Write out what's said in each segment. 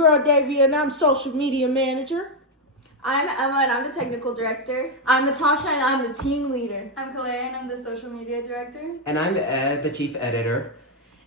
girl Davia, and I'm social media manager. I'm Emma, and I'm the technical director. I'm Natasha, and I'm the team leader. I'm Kalea, and I'm the social media director. And I'm Ed, the chief editor.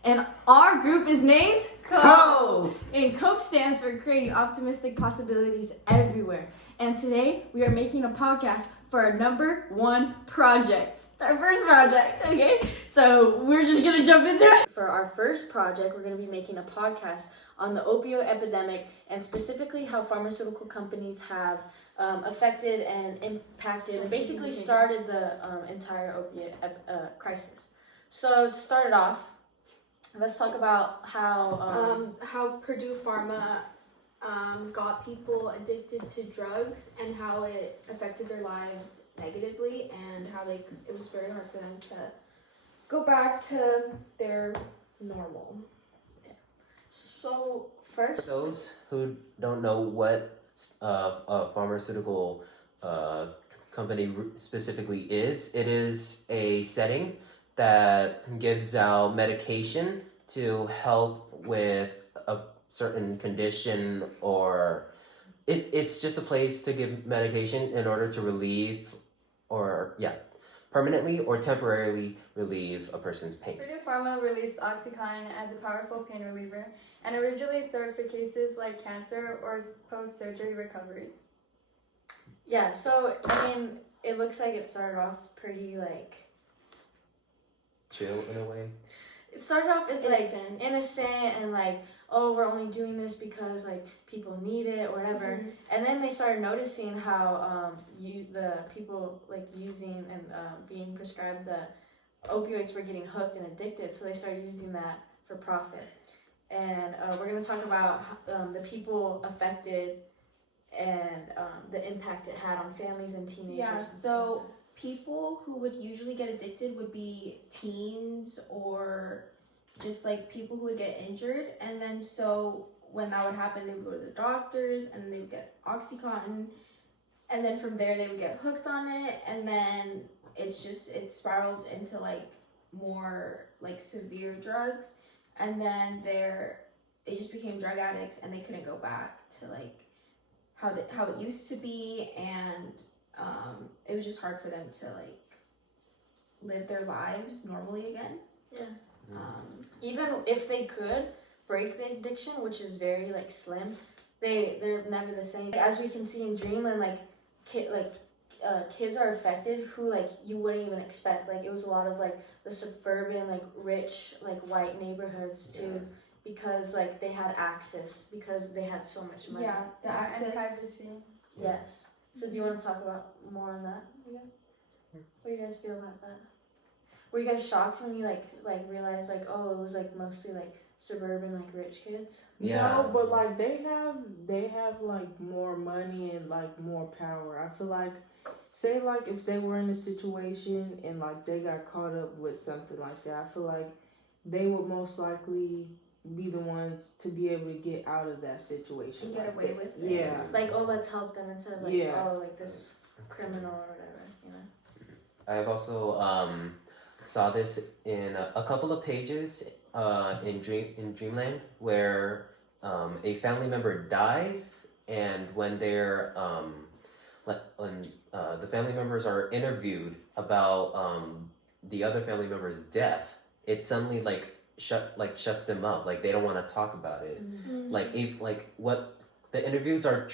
And our group is named COPE! And COPE stands for Creating Optimistic Possibilities Everywhere. And today, we are making a podcast for our number one project. Our first project, okay? So we're just gonna jump into it. For our first project, we're gonna be making a podcast on the opioid epidemic and specifically how pharmaceutical companies have affected and impacted and basically started the entire opiate crisis. So to start it off, let's talk about How Purdue Pharma got people addicted to drugs and how it affected their lives negatively, and how it was very hard for them to go back to their normal. So first, Those who don't know what a pharmaceutical company specifically is, it is a setting that gives out medication to help with a certain condition, or it's just a place to give medication in order to relieve permanently or temporarily relieve a person's pain. Purdue Pharma released OxyContin as a powerful pain reliever and originally served for cases like cancer or post-surgery recovery. yeah, so I mean, it looks like it started off pretty Chill in a way. it started off as Innocent. innocent and oh, we're only doing this because people need it or whatever. Mm-hmm. And then they started noticing how the people using and being prescribed the opioids were getting hooked and addicted, so they started using that for profit. And we're going to talk about the people affected and the impact it had on families and teenagers. Yeah, so people who would usually get addicted would be teens or just people who would get injured. And then so when that would happen, they would go to the doctors and they would get OxyContin. And then from there, they would get hooked on it. And then it spiraled into more severe drugs. And then they just became drug addicts and they couldn't go back to how it used to be. And it was just hard for them to live their lives normally again. Yeah. Even if they could break the addiction, which is very slim, they're never the same. As we can see in Dreamland, kids are affected who you wouldn't even expect. It was a lot of the suburban rich white neighborhoods too, because they had access, because they had so much money. Yeah, the access. And privacy. Yes. So do you want to talk about more on that, you guys? What do you guys feel about that? Were you guys shocked when you realized oh, it was mostly suburban rich kids? Yeah. No, but they have more money and more power. I feel say if they were in a situation and they got caught up with something like that, I feel they would most likely be the ones to be able to get out of that situation. And get away with it. Yeah. Oh, let's help them instead of oh, this criminal or whatever, you know? I've also saw this in a couple of pages in Dreamland where a family member dies, and when they're the family members are interviewed about the other family member's death, it suddenly shuts them up. They don't want to talk about it. Mm-hmm. What the interviews are,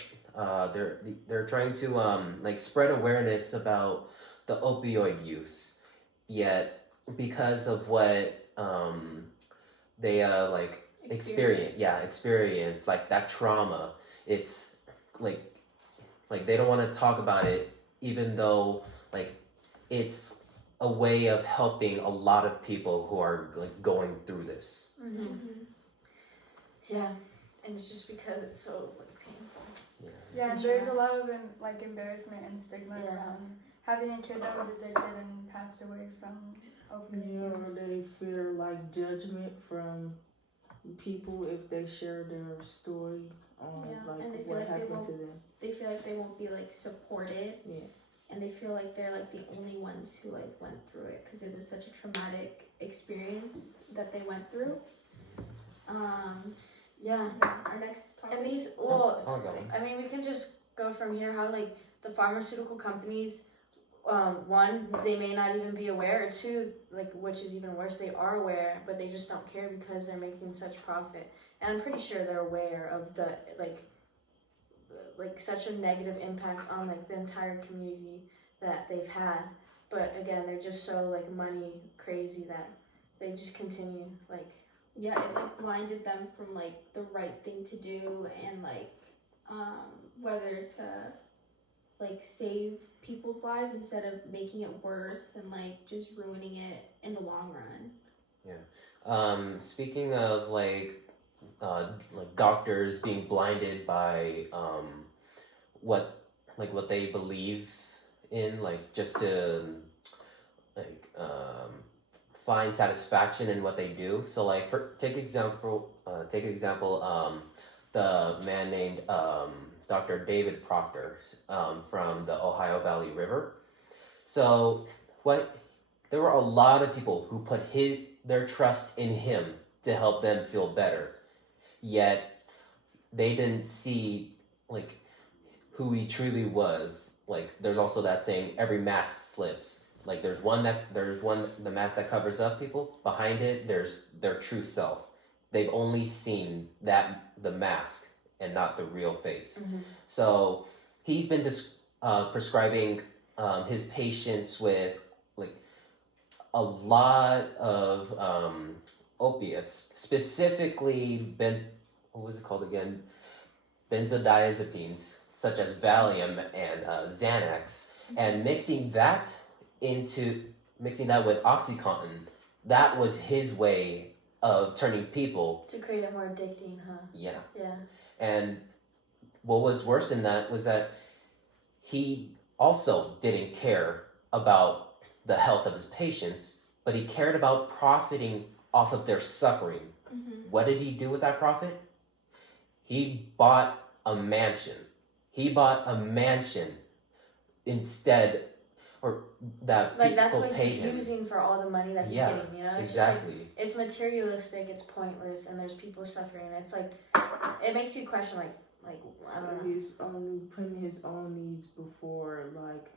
they're trying to spread awareness about the opioid use. Yet because of what they experience that trauma, it's they don't want to talk about it, even though it's a way of helping a lot of people who are going through this. Mm-hmm. Yeah, and it's just because it's so painful. Yeah, and there's a lot of embarrassment and stigma around having a kid that was addicted and passed away from opiate use. They fear judgment from people if they share their story on and they feel what happened to them. They feel they won't be supported. Yeah. And they feel they're the only ones who went through it, because it was such a traumatic experience that they went through. Yeah. Our next topic. And these, Oh, I was going. I mean, we can just go from here. How like the pharmaceutical companies, one, they may not even be aware, or two, like which is even worse, they are aware, but they just don't care because they're making such profit. And I'm pretty sure they're aware of the like such a negative impact on like the entire community that they've had. But again, they're just so like money crazy that they just continue like. Yeah, it like blinded them from like the right thing to do and like whether to like save people's lives instead of making it worse and like just ruining it in the long run. Speaking of like doctors being blinded by what they believe in, like just to like find satisfaction in what they do. So like take example the man named Dr. David Proctor from the Ohio Valley River. So there were a lot of people who put their trust in him to help them feel better. Yet they didn't see like who he truly was. Like there's also that saying, every mask slips. Like there's the mask that covers up people. Behind it, there's their true self. They've only seen the mask and not the real face. Mm-hmm. So he's been prescribing his patients with like a lot of opiates, specifically what was it called again? Benzodiazepines, such as Valium and Xanax, and mixing that with OxyContin. That was his way of turning people To create it more addicting, huh? Yeah. Yeah. And what was worse than that was that he also didn't care about the health of his patients, but he cared about profiting off of their suffering. Mm-hmm. What did he do with that profit? He bought a mansion. Instead, or that Like that's people what paid he's him. using for all the money that he's Yeah, getting, you know? It's exactly. Just like, it's materialistic, it's pointless, and there's people suffering. It's like, it makes you question, like I don't know. He's only putting his own needs before, like,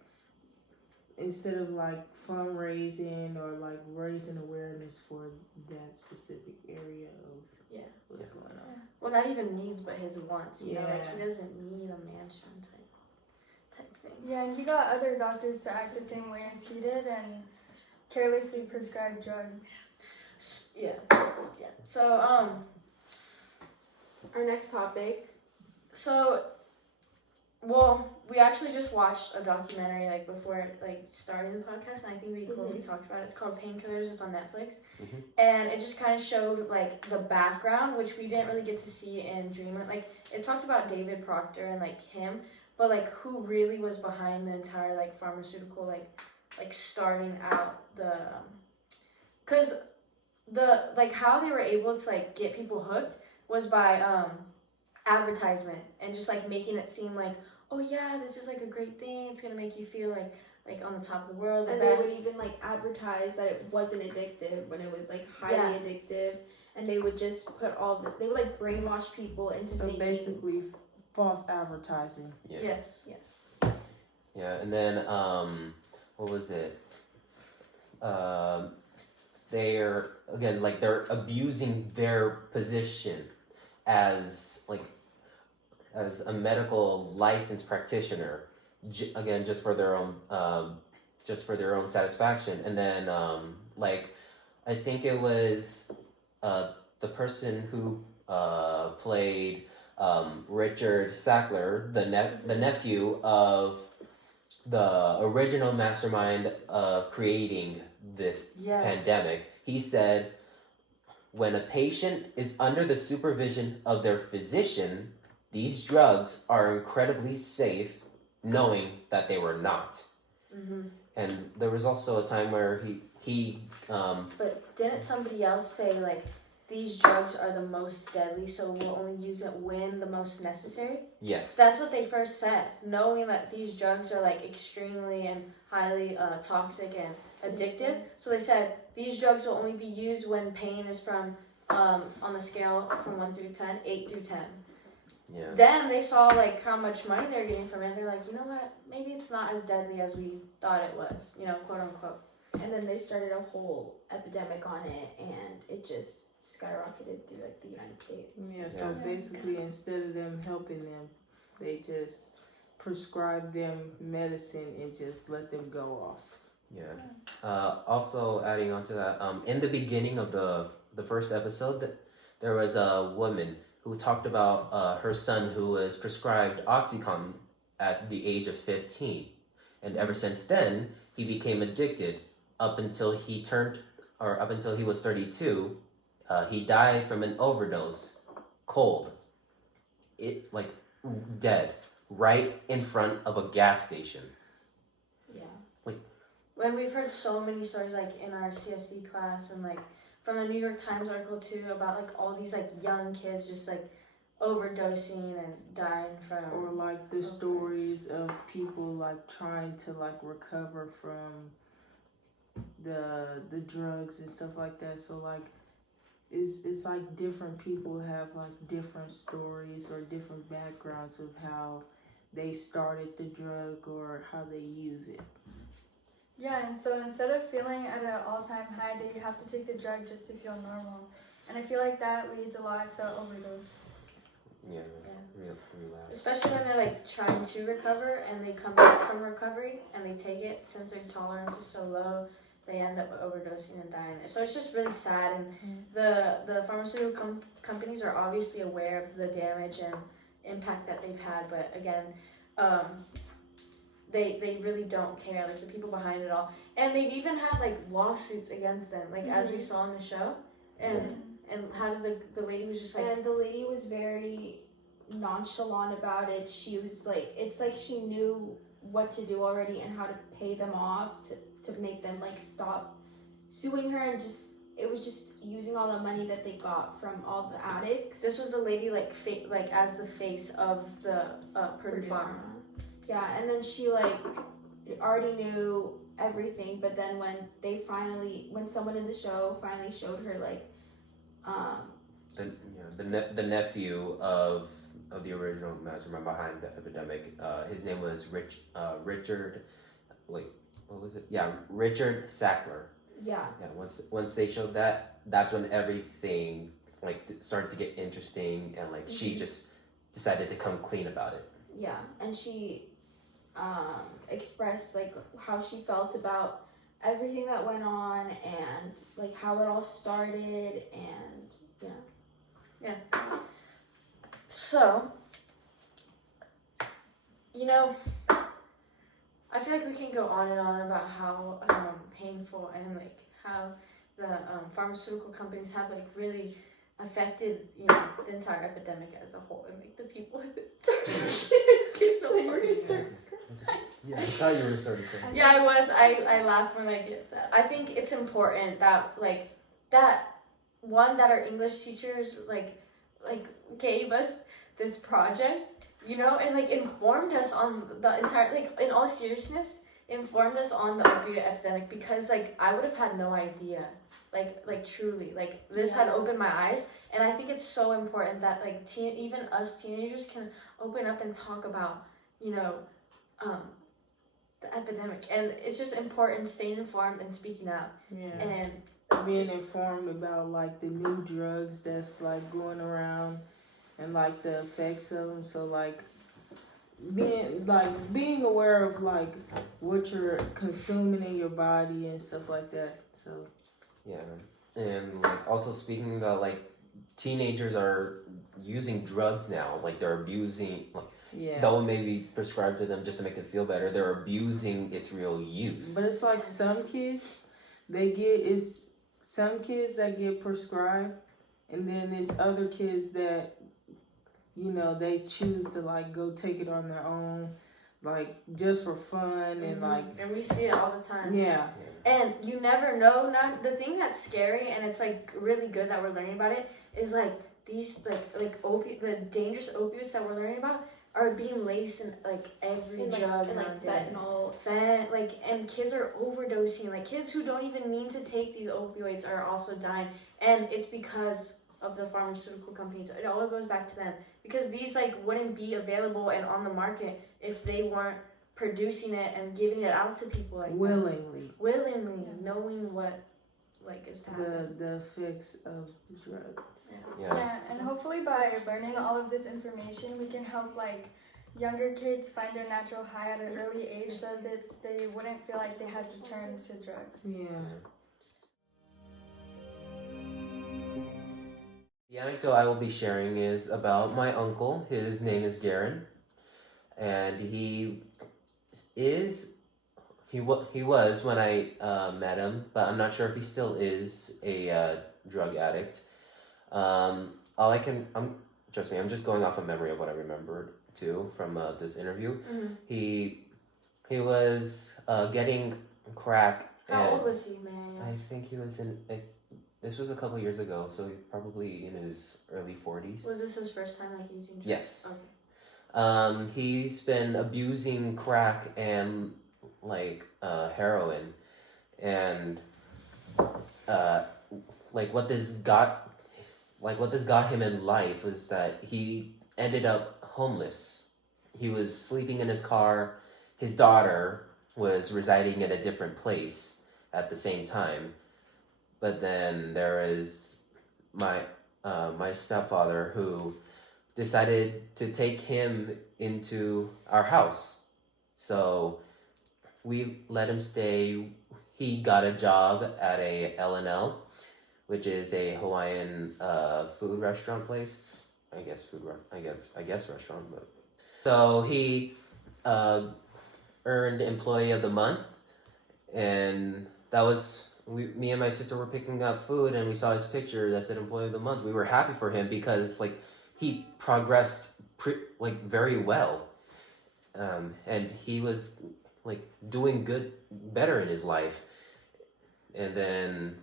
instead of like fundraising or like raising awareness for that specific area of what's going on. Well, not even needs, but his wants. You know, like Yeah. he doesn't need a mansion type thing. Yeah, and he got other doctors to act the same way as he did and carelessly prescribe drugs. Yeah. So Our next topic. We actually just watched a documentary like before like starting the podcast, and I think it'd be cool if we talked about it. It's called Painkillers. It's on Netflix, and it just kind of showed like the background, which we didn't really get to see in Dreamland. Like it talked about David Proctor and like him, but like who really was behind the entire like pharmaceutical like starting out because the like how they were able to like get people hooked was by advertisement and just like making it seem like, oh yeah, this is like a great thing, it's gonna make you feel like on the top of the world, And best. they would even like advertise that it wasn't addictive when it was like highly addictive, and they would just put they would like brainwash people into So thinking. basically, false advertising. Yeah. Yes. Yeah, and then what was it? They're abusing their position as a medical licensed practitioner, just for their own satisfaction. And then I think it was the person who played Richard Sackler, the nephew of the original mastermind of creating this pandemic. He said, when a patient is under the supervision of their physician, these drugs are incredibly safe, knowing that they were not. Mm-hmm. And there was also a time where he But didn't somebody else say like these drugs are the most deadly, so we'll only use it when the most necessary? Yes. That's what they first said, knowing that these drugs are like extremely and highly toxic and addictive. So they said these drugs will only be used when pain is from on the scale from 1 through 10, 8 through 10. Yeah. Then they saw like how much money they're getting from it. They're like, you know what? Maybe it's not as deadly as we thought it was. You know, quote unquote. And then they started a whole epidemic on it, and it just skyrocketed through like the United States. Yeah, so basically instead of them helping them, they just prescribe them medicine and just let them go off. Yeah. Also adding on to that, in the beginning of the first episode, there was a woman who talked about her son who was prescribed OxyContin at the age of 15, and ever since then he became addicted. Up until he was 32, he died from an overdose, cold, dead, right in front of a gas station. Yeah. When we've heard so many stories like in our CSE class and like from the New York Times article too about like all these like young kids just like overdosing and dying from, or like the stories of people like trying to like recover from the drugs and stuff like that. So like it's like different people have like different stories or different backgrounds of how they started the drug or how they use it. Yeah, and so instead of feeling at an all-time high, they have to take the drug just to feel normal. And I feel like that leads a lot to overdose. Yeah. Relapse. especially when they're like trying to recover and they come back from recovery and they take it, since their tolerance is so low, they end up overdosing and dying. So it's just really sad, and the pharmaceutical companies are obviously aware of the damage and impact that they've had, but again, they really don't care, like the people behind it all. And they've even had like lawsuits against them, like as we saw in the show. And how did the lady was just like, and the lady was very nonchalant about it. She was like, it's like she knew what to do already and how to pay them off to make them like stop suing her, and just it was just using all the money that they got from all the addicts. this was the lady like as the face of the Purdue Pharma. Yeah, and then she like already knew everything, but then when someone in the show finally showed her like the nephew of the original mastermind behind the epidemic, his name was Richard. Wait, what was it? Yeah, Richard Sackler. Yeah. Once they showed that, that's when everything like started to get interesting, and like she just decided to come clean about it. Yeah, and she expressed like how she felt about everything that went on and like how it all started, and Yeah. So, you know, I feel like we can go on and on about how painful and like how the pharmaceutical companies have like really affected, you know, the entire epidemic as a whole, and like the people with it getting worse. Yeah, I thought you were starting crying. Yeah, I was. I laugh when I get sad. I think it's important that that our English teachers like gave us this project, you know, and like informed us on the entire, like in all seriousness, informed us on the opioid epidemic, because like I would have had no idea, like truly, like this had opened my eyes. And I think it's so important that like even us teenagers can open up and talk about, you know, the epidemic. And it's just important staying informed and speaking out. Yeah. And being informed about like the new drugs that's like going around and like the effects of them. So like being aware of like what you're consuming in your body and stuff like that. So yeah, and like also speaking about like teenagers are using drugs now, like they're abusing, like though it may be prescribed to them just to make them feel better, they're abusing its real use. But it's like some kids that get prescribed, and then there's other kids that, you know, they choose to like go take it on their own, like just for fun, and like, and we see it all the time. Yeah. And you never know. Not the thing that's scary, and it's like really good that we're learning about it, is like these the dangerous opiates that we're learning about are being laced in like every drug, and like fentanyl, and kids are overdosing. Like kids who don't even mean to take these opioids are also dying, and it's because of the pharmaceutical companies. It all goes back to them because these like wouldn't be available and on the market if they weren't producing it and giving it out to people like willingly. Knowing what like is happening. The effects of the drug. Yeah, and hopefully by learning all of this information, we can help like younger kids find their natural high at an early age so that they wouldn't feel like they had to turn to drugs. Yeah. The anecdote I will be sharing is about my uncle. His name is Garen, and he was when I met him, but I'm not sure if he still is a drug addict. Trust me, I'm just going off of memory of what I remembered too from this interview. Mm-hmm. He was getting crack. How old was he, man? I think he was this was a couple years ago, so he's probably in his early 40s. Was this his first time like using drugs? Yes. Okay. He's been abusing crack and like heroin, and what this got him in life was that he ended up homeless. He was sleeping in his car. His daughter was residing in a different place at the same time. But then there is my stepfather who decided to take him into our house. So we let him stay. He got a job at a L&L, which is a Hawaiian food restaurant place. I guess restaurant, but so he earned Employee of the Month, and that was me and my sister were picking up food, and we saw his picture that said Employee of the Month. We were happy for him because like he progressed very well, and he was like doing better in his life, and then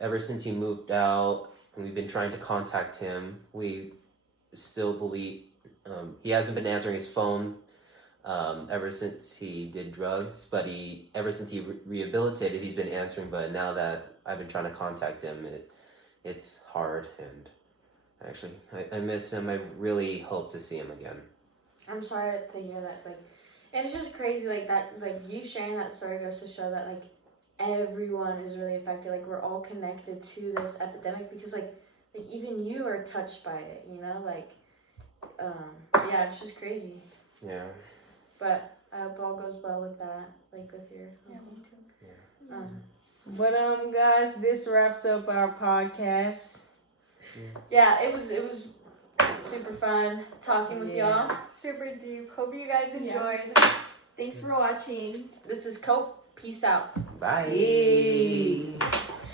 ever since he moved out, we've been trying to contact him. We still believe he hasn't been answering his phone ever since he did drugs, but ever since he rehabilitated, he's been answering. But now that I've been trying to contact him, it's hard, and actually I miss him. I really hope to see him again. I'm sorry to hear that. Like, and it's just crazy. Like that. Like you sharing that story goes to show that like everyone is really affected. Like we're all connected to this epidemic because like even you are touched by it. You know, like yeah, it's just crazy. Yeah. But I hope all goes well with that. Like with your Yeah, me too. Yeah. But guys, this wraps up our podcast. Yeah, it was super fun talking with y'all. Super deep. Hope you guys enjoyed. Thanks for watching. This is Cope. Peace out. Bye. Peace.